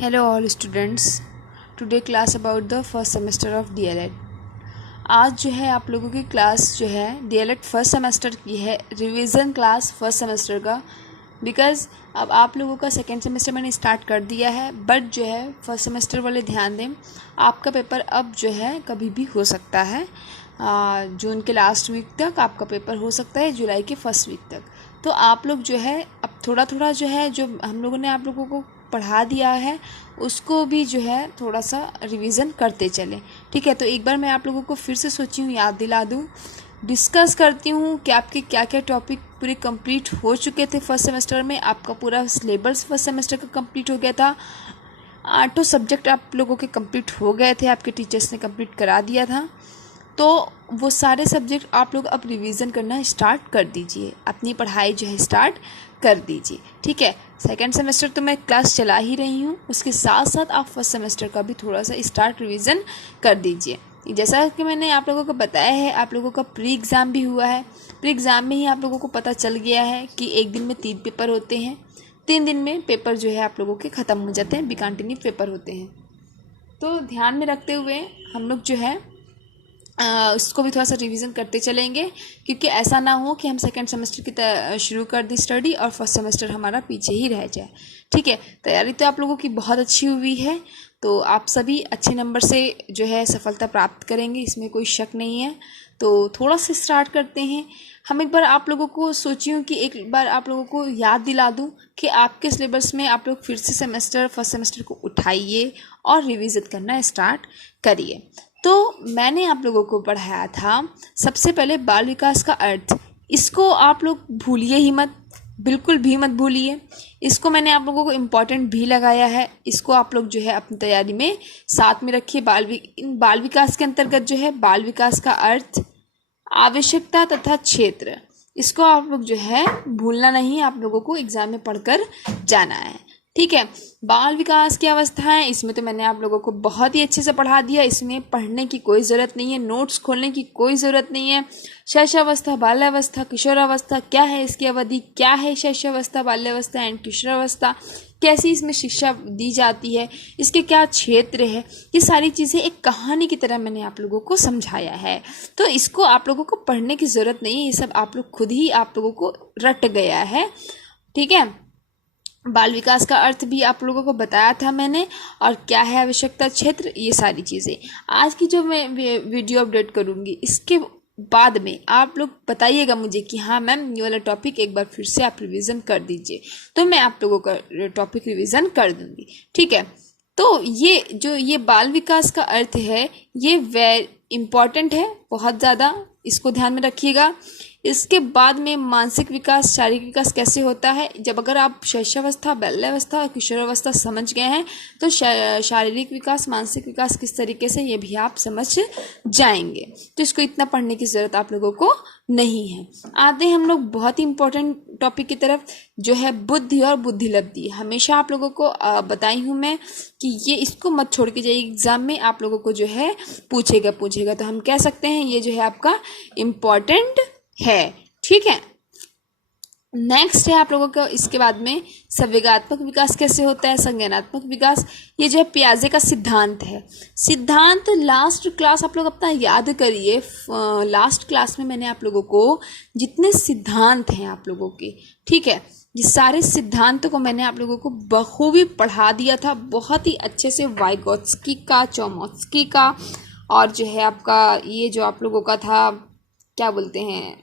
Hello all students. Today class about the first semester of DLED. आज जो है आप लोगों की क्लास जो है DLED फर्स्ट सेमेस्टर की है, रिवीजन क्लास फर्स्ट सेमेस्टर का। बिकॉज़ अब आप लोगों का सेकेंड सेमेस्टर मैंने स्टार्ट कर दिया है, बट जो है फर्स्ट सेमेस्टर वाले ध्यान दें, आपका पेपर अब जो है कभी भी हो सकता है। जून के लास्ट वीक तक आपका पेपर हो सकता है, जुलाई के फर्स्ट वीक तक। तो आप लोग जो है अब थोड़ा थोड़ा जो है जो हम लोगों ने आप लोगों को पढ़ा दिया है उसको भी जो है थोड़ा सा रिवीजन करते चलें। ठीक है, तो एक बार मैं आप लोगों को फिर से सोची हूँ याद दिला दूँ, डिस्कस करती हूँ कि आपके क्या क्या टॉपिक पूरे कंप्लीट हो चुके थे फर्स्ट सेमेस्टर में। आपका पूरा सिलेबस फर्स्ट सेमेस्टर का कंप्लीट हो गया था, 8 सब्जेक्ट आप लोगों के कंप्लीट हो गए थे, आपके टीचर्स ने कंप्लीट करा दिया था। तो वो सारे सब्जेक्ट आप लोग अब रिवीजन करना स्टार्ट कर दीजिए, अपनी पढ़ाई जो है स्टार्ट कर दीजिए। ठीक है, सेकेंड सेमेस्टर तो मैं क्लास चला ही रही हूँ, उसके साथ साथ आप फर्स्ट सेमेस्टर का भी थोड़ा सा स्टार्ट रिवीजन कर दीजिए। जैसा कि मैंने आप लोगों को बताया है, आप लोगों का प्री एग्ज़ाम भी हुआ है। प्री एग्ज़ाम में ही आप लोगों को पता चल गया है कि एक दिन में 3 पेपर होते हैं, 3 दिन में पेपर जो है आप लोगों के ख़त्म हो जाते हैं, बिकॉन्टिन्यू पेपर होते हैं। तो ध्यान में रखते हुए हम लोग जो है उसको भी थोड़ा सा रिवीजन करते चलेंगे, क्योंकि ऐसा ना हो कि हम सेकेंड सेमेस्टर की शुरू कर दी स्टडी और फर्स्ट सेमेस्टर हमारा पीछे ही रह जाए। ठीक है, तैयारी तो आप लोगों की बहुत अच्छी हुई है, तो आप सभी अच्छे नंबर से जो है सफलता प्राप्त करेंगे, इसमें कोई शक नहीं है। तो थोड़ा सा स्टार्ट करते हैं। हम एक बार आप लोगों को सोची हूँ कि एक बार आप लोगों को याद दिला दूँ कि आपके सिलेबस में आप लोग फिर से फर्स्ट सेमेस्टर को उठाइए और रिविज़िट करना स्टार्ट करिए। तो मैंने आप लोगों को पढ़ाया था सबसे पहले बाल विकास का अर्थ। इसको आप लोग भूलिए ही मत, बिल्कुल भी मत भूलिए। इसको मैंने आप लोगों को इम्पॉर्टेंट भी लगाया है, इसको आप लोग जो है अपनी तैयारी में साथ में रखिए। बाल विकास के अंतर्गत जो है बाल विकास का अर्थ, आवश्यकता तथा क्षेत्र, इसको आप लोग जो है भूलना नहीं, आप लोगों को एग्जाम में पढ़कर जाना है। ठीक है, बाल विकास की अवस्थाएं, इसमें तो मैंने आप लोगों को बहुत ही अच्छे से पढ़ा दिया, इसमें पढ़ने की कोई ज़रूरत नहीं है, नोट्स खोलने की कोई ज़रूरत नहीं है। शैशवावस्था, बाल्यावस्था, किशोरावस्था, क्या है इसकी अवधि, क्या है शैशवावस्था, बाल्यावस्था एंड किशोरावस्था, कैसी इसमें शिक्षा दी जाती है, इसके क्या क्षेत्र है, ये सारी चीज़ें एक कहानी की तरह मैंने आप लोगों को समझाया है। तो इसको आप लोगों को पढ़ने की ज़रूरत नहीं है, ये सब आप लोग खुद ही आप लोगों को रट गया है। ठीक है, बाल विकास का अर्थ भी आप लोगों को बताया था मैंने, और क्या है आवश्यकता क्षेत्र, ये सारी चीज़ें। आज की जो मैं वीडियो अपडेट करूँगी, इसके बाद में आप लोग बताइएगा मुझे कि हाँ मैम ये वाला टॉपिक एक बार फिर से आप रिवीजन कर दीजिए, तो मैं आप लोगों का टॉपिक रिवीजन कर दूँगी। ठीक है, तो ये बाल विकास का अर्थ है, ये इम्पॉर्टेंट है बहुत ज़्यादा, इसको ध्यान में रखिएगा। इसके बाद में मानसिक विकास, शारीरिक विकास कैसे होता है, जब अगर आप शैशवावस्था, बाल्यावस्था और किशोरावस्था समझ गए हैं तो शारीरिक विकास, मानसिक विकास किस तरीके से, ये भी आप समझ जाएंगे। तो इसको इतना पढ़ने की ज़रूरत आप लोगों को नहीं है। आते हैं हम लोग बहुत ही इंपॉर्टेंट टॉपिक की तरफ, जो है बुद्धि और बुद्धिलब्धि। हमेशा आप लोगों को बताई हूँ मैं कि ये इसको मत छोड़ के जाइए, एग्जाम में आप लोगों को जो है पूछेगा। तो हम कह सकते हैं ये जो है आपका इम्पॉर्टेंट है। ठीक है, नेक्स्ट है आप लोगों का इसके बाद में संवेगात्मक विकास कैसे होता है, संज्ञानात्मक विकास। ये जो है पियाजे का सिद्धांत है। सिद्धांत लास्ट क्लास आप लोग अपना याद करिए, लास्ट क्लास में मैंने आप लोगों को जितने सिद्धांत हैं आप लोगों के, ठीक है, ये सारे सिद्धांतों को मैंने आप लोगों को बखूबी पढ़ा दिया था, बहुत ही अच्छे से। वाइगोत्स्की का, चोमस्की का, और जो है आपका ये जो आप लोगों का था क्या बोलते हैं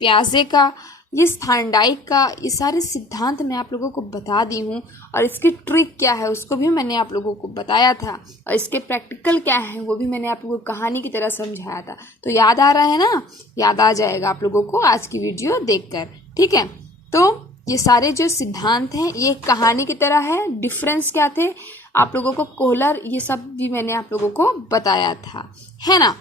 पियाजे का, ये थार्नडाइक का, ये सारे सिद्धांत मैं आप लोगों को बता दी हूँ, और इसकी ट्रिक क्या है उसको भी मैंने आप लोगों को बताया था, और इसके प्रैक्टिकल क्या है वो भी मैंने आप लोगों को कहानी की तरह समझाया था। तो याद आ रहा है ना, याद आ जाएगा आप लोगों को आज की वीडियो देखकर। ठीक है, तो ये सारे जो सिद्धांत हैं ये कहानी की तरह है। डिफरेंस क्या थे आप लोगों को, कोहलर, ये सब भी मैंने आप लोगों को बताया था, है ना।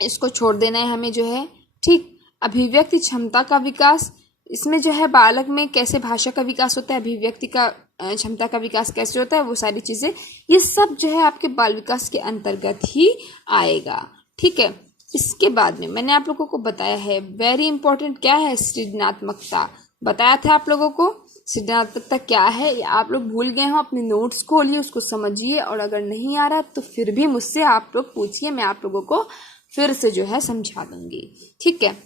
इसको छोड़ देना है हमें जो है। ठीक, अभिव्यक्ति क्षमता का विकास, इसमें जो है बालक में कैसे भाषा का विकास होता है, अभिव्यक्ति का क्षमता का विकास कैसे होता है, वो सारी चीज़ें, ये सब जो है आपके बाल विकास के अंतर्गत ही आएगा। ठीक है, इसके बाद में मैंने आप लोगों को बताया है वेरी इंपॉर्टेंट क्या है, सृजनात्मकता बताया था आप लोगों को। सृजनात्मकता क्या है या आप लोग भूल गए हो, अपने नोट्स खोलिए, उसको समझिए, और अगर नहीं आ रहा है तो फिर भी मुझसे आप लोग पूछिए, मैं आप लोगों को फिर से जो है समझा दूंगी। ठीक है,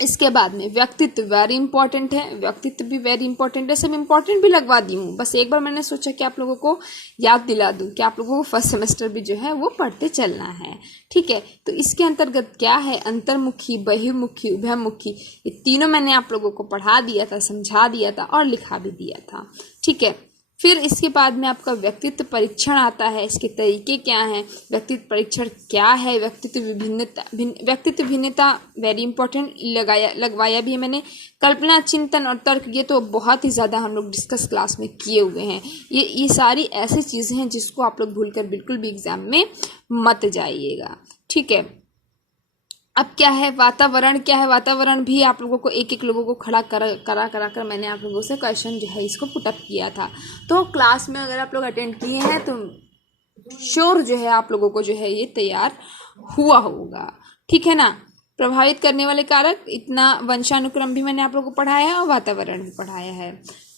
इसके बाद में व्यक्तित्व वेरी इंपॉर्टेंट है, व्यक्तित्व भी वेरी इंपॉर्टेंट है, सब इंपॉर्टेंट भी लगवा दी हूँ, बस एक बार मैंने सोचा कि आप लोगों को याद दिला दूँ कि आप लोगों को फर्स्ट सेमेस्टर भी जो है वो पढ़ते चलना है। ठीक है, तो इसके अंतर्गत क्या है, अंतर्मुखी, बहिर्मुखी, उभयमुखी, ये तीनों मैंने आप लोगों को पढ़ा दिया था, समझा दिया था और लिखा भी दिया था। ठीक है, फिर इसके बाद में आपका व्यक्तित्व परीक्षण आता है, इसके तरीके क्या हैं, व्यक्तित्व परीक्षण क्या है, व्यक्तित्व भिन्नता वेरी इंपॉर्टेंट लगवाया भी है मैंने। कल्पना, चिंतन और तर्क, ये तो बहुत ही ज़्यादा हम लोग डिस्कस क्लास में किए हुए हैं। ये सारी ऐसी चीज़ें हैं जिसको आप लोग भूलकर बिल्कुल भी एग्जाम में मत जाइएगा। ठीक है, अब क्या है, वातावरण क्या है, वातावरण भी आप लोगों को एक एक लोगों को खड़ा करा मैंने आप लोगों से क्वेश्चन जो है इसको पुटअप किया था। तो क्लास में अगर आप लोग अटेंड किए हैं तो श्योर जो है आप लोगों को जो है ये तैयार हुआ होगा। ठीक है ना, प्रभावित करने वाले कारक, इतना वंशानुक्रम भी मैंने आप लोगों को पढ़ाया है और वातावरण भी पढ़ाया है।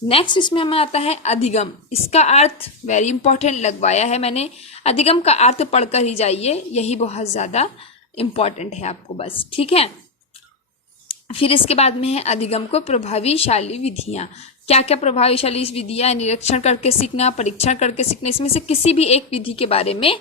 नेक्स्ट इसमें हमें आता है अधिगम, इसका अर्थ वेरी इंपॉर्टेंट लगवाया है मैंने। अधिगम का अर्थ पढ़कर ही जाइए, यही बहुत ज़्यादा इम्पॉर्टेंट है आपको बस। ठीक है, फिर इसके बाद में है अधिगम को प्रभावशाली विधियां। क्या क्या प्रभावशाली विधियां, निरीक्षण करके सीखना, परीक्षण करके सीखना, इसमें से किसी भी एक विधि के बारे में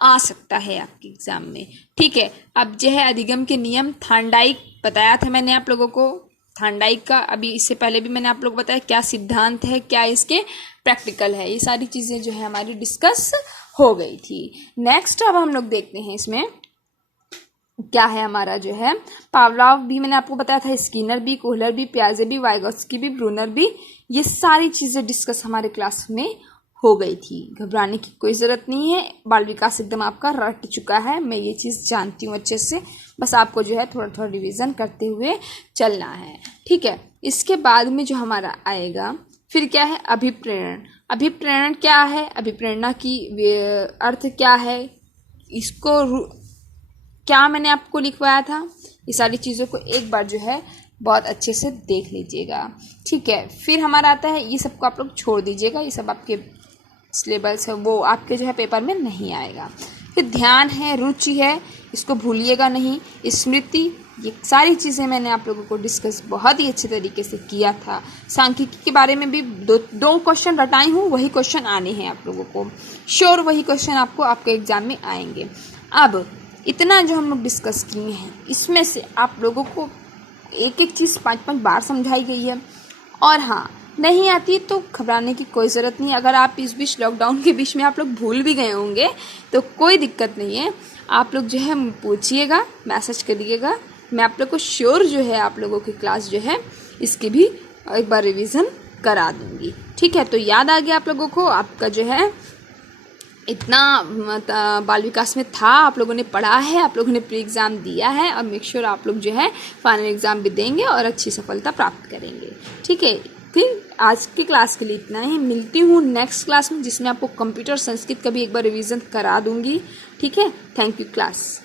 आ सकता है आपके एग्जाम में। ठीक है, अब जो है अधिगम के नियम, थार्नडाइक बताया था मैंने आप लोगों को, थार्नडाइक का अभी इससे पहले भी मैंने आप लोग बताया क्या सिद्धांत है, क्या इसके प्रैक्टिकल है, ये सारी चीज़ें जो है हमारी डिस्कस हो गई थी। नेक्स्ट अब हम लोग देखते हैं इसमें क्या है हमारा जो है पावलोव भी मैंने आपको बताया था, स्किनर भी, कोहलर भी, पियाजे भी, वाइगोत्स्की भी, ब्रूनर भी, ये सारी चीज़ें डिस्कस हमारे क्लास में हो गई थी। घबराने की कोई ज़रूरत नहीं है, बाल विकास एकदम आपका रट चुका है, मैं ये चीज़ जानती हूँ अच्छे से, बस आपको जो है थोड़ा थोड़ा रिविज़न करते हुए चलना है। ठीक है, इसके बाद में जो हमारा आएगा फिर क्या है, अभिप्रेरण। अभिप्रेरण क्या है, अभिप्रेरणा की अर्थ क्या है, इसको क्या मैंने आपको लिखवाया था, ये सारी चीज़ों को एक बार जो है बहुत अच्छे से देख लीजिएगा। ठीक है, फिर हमारा आता है, ये सबको आप लोग छोड़ दीजिएगा, ये सब आपके सिलेबस है वो आपके जो है पेपर में नहीं आएगा। फिर ध्यान है, रुचि है, इसको भूलिएगा नहीं। स्मृति, ये सारी चीज़ें मैंने आप लोगों को डिस्कस बहुत ही अच्छे तरीके से किया था। सांख्यिकी के बारे में भी दो क्वेश्चन रटाई हूँ, वही क्वेश्चन आने हैं आप लोगों को, श्योर वही क्वेश्चन आपको आपके एग्जाम में आएंगे। अब इतना जो हम लोग डिस्कस किए हैं इसमें से आप लोगों को एक एक चीज़ 5-5 बार समझाई गई है, और हाँ नहीं आती तो घबराने की कोई ज़रूरत नहीं। अगर आप इस बीच लॉकडाउन के बीच में आप लोग भूल भी गए होंगे तो कोई दिक्कत नहीं है, आप लोग जो है पूछिएगा, मैसेज करिएगा, मैं आप लोग को श्योर जो है आप लोगों की क्लास जो है इसकी भी एक बार रिवीजन करा दूँगी। ठीक है, तो याद आ गया आप लोगों को, आपका जो है इतना बाल विकास में था, आप लोगों ने पढ़ा है, आप लोगों ने प्री एग्ज़ाम दिया है, और मेक श्योर आप लोग जो है फाइनल एग्ज़ाम भी देंगे और अच्छी सफलता प्राप्त करेंगे। ठीक है, फिर आज की क्लास के लिए इतना ही, मिलती हूँ नेक्स्ट क्लास में जिसमें आपको कंप्यूटर संस्कृत का भी एक बार रिवीजन करा दूंगी। ठीक है, थैंक यू क्लास।